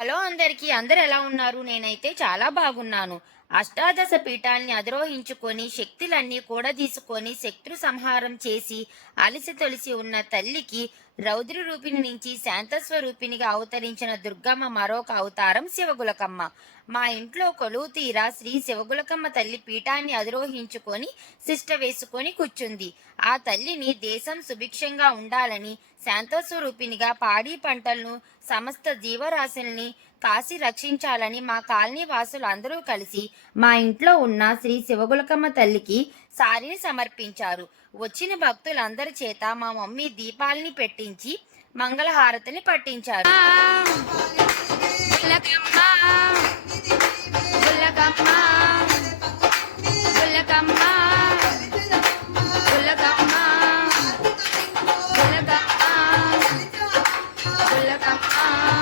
Hello అందరికీ అందరు ఎలా ఉన్నారు? నేనైతే చాలా బాగున్నాను. అష్టాదశ పీఠాల్ని అధిరోహించుకొని శక్తులన్నీ కూడా తీసుకొని శత్రు సంహారం చేసి అలసి తొలిసి ఉన్న తల్లికి రౌద్ర రూపిణి నుంచి శాంతస్వరూపిణిగా అవతరించిన దుర్గమ్మ మరొక అవతారం శివగులకమ్మ. మా ఇంట్లో కొలువు తీరా శ్రీ శివగులకమ్మ తల్లి పీఠాన్ని అధిరోహించుకొని శిష్ట వేసుకొని కూర్చుంది. ఆ తల్లిని దేశం సుభిక్షంగా ఉండాలని శాంతస్వరూపినిగా పాడి పంటలను సమస్త జీవరాశుల్ని కాసి రక్షించాలని మా కాలనీ వాసులు అందరూ కలిసి మా ఇంట్లో ఉన్న శ్రీ శివగులకమ్మ తల్లికి సారిని సమర్పించారు. వచ్చిన భక్తులందరి చేత మా మమ్మీ దీపాలని పెట్టించి మంగళహారతిని పట్టించారు. గులకమ్మ.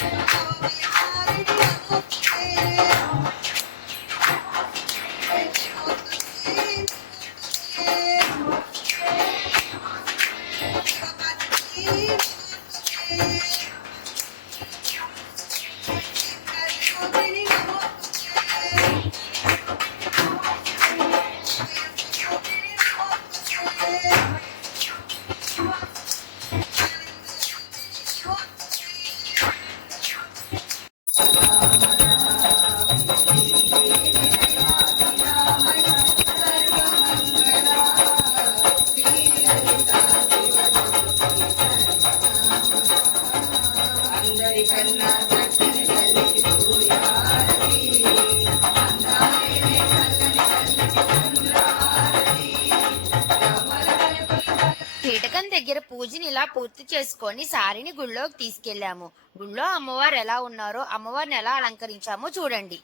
What? పూజని ఇలా పూర్తి చేసుకొని సారిని గుళ్ళోకి తీసుకెళ్ళాము గుళ్ళో అమ్మవారు ఎలా ఉన్నారో అమ్మవారిని ఎలా అలంకరించామో చూడండి.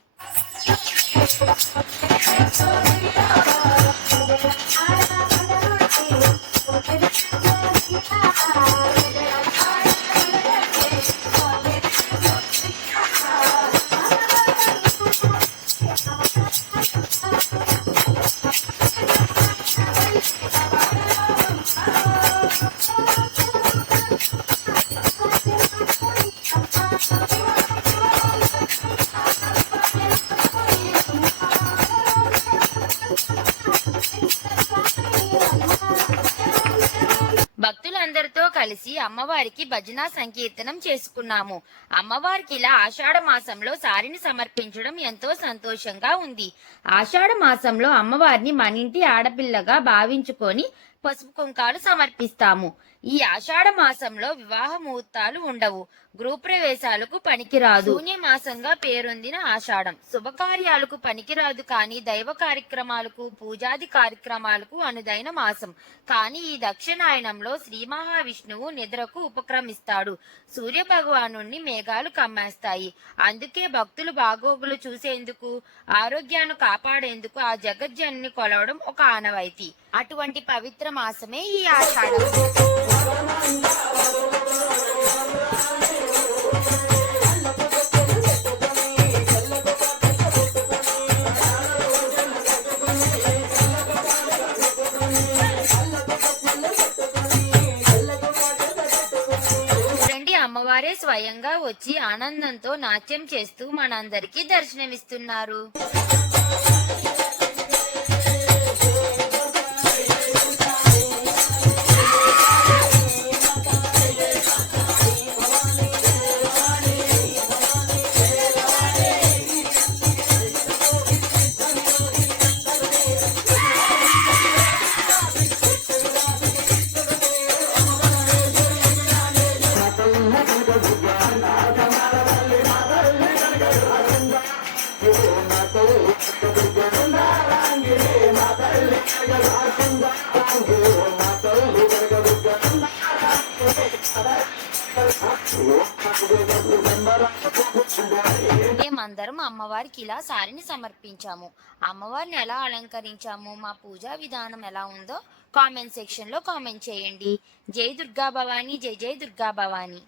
భక్తులందరితో కలిసి అమ్మవారికి భజన సంకీర్తనం చేసుకున్నాము. అమ్మవారికి ఇలా ఆషాఢ మాసంలో సారిని సమర్పించడం ఎంతో సంతోషంగా ఉంది. ఆషాఢ మాసంలో అమ్మవారిని మన ఇంటి ఆడపిల్లగా భావించుకొని పసుపు కుంకాలు సమర్పిస్తాము. ఈ ఆషాఢ మాసంలో వివాహ ముహూర్తాలు ఉండవు. గృహప్రవేశాలకు పనికిరాదు. శూన్య మాసంగా పేరొందిన ఆషాఢం. శుభకార్యాలకు పనికిరాదు కానీ దైవ కార్యక్రమాలకు పూజాది కార్యక్రమాలకు అనుదైన మాసం. కానీ ఈ దక్షిణాయనంలో శ్రీ మహావిష్ణువు నిద్రకు ఉపక్రమిస్తాడు. సూర్య భగవాను మేఘాలు కమ్మేస్తాయి. అందుకే భక్తులు బాగోగులు చూసేందుకు ఆరోగ్యాన్ని కాపాడేందుకు ఆ జగజ్జన్ని కొలవడం ఒక ఆనవాయితీ. అటువంటి పవిత్ర మాసమే ఈ ఆషాఢం. స్వయంగా వచ్చి ఆనందంతో నాట్యం చేస్తూ మనందరికీ దర్శనమిస్తున్నారు. మేమందరం అమ్మవారికి ఇలా సారిని సమర్పించాము. అమ్మవారిని ఎలా అలంకరించాము? మా పూజా విధానం ఎలా ఉందో కామెంట్ సెక్షన్లో కామెంట్ చేయండి. జై దుర్గా భవానీ జై జై దుర్గా భవానీ.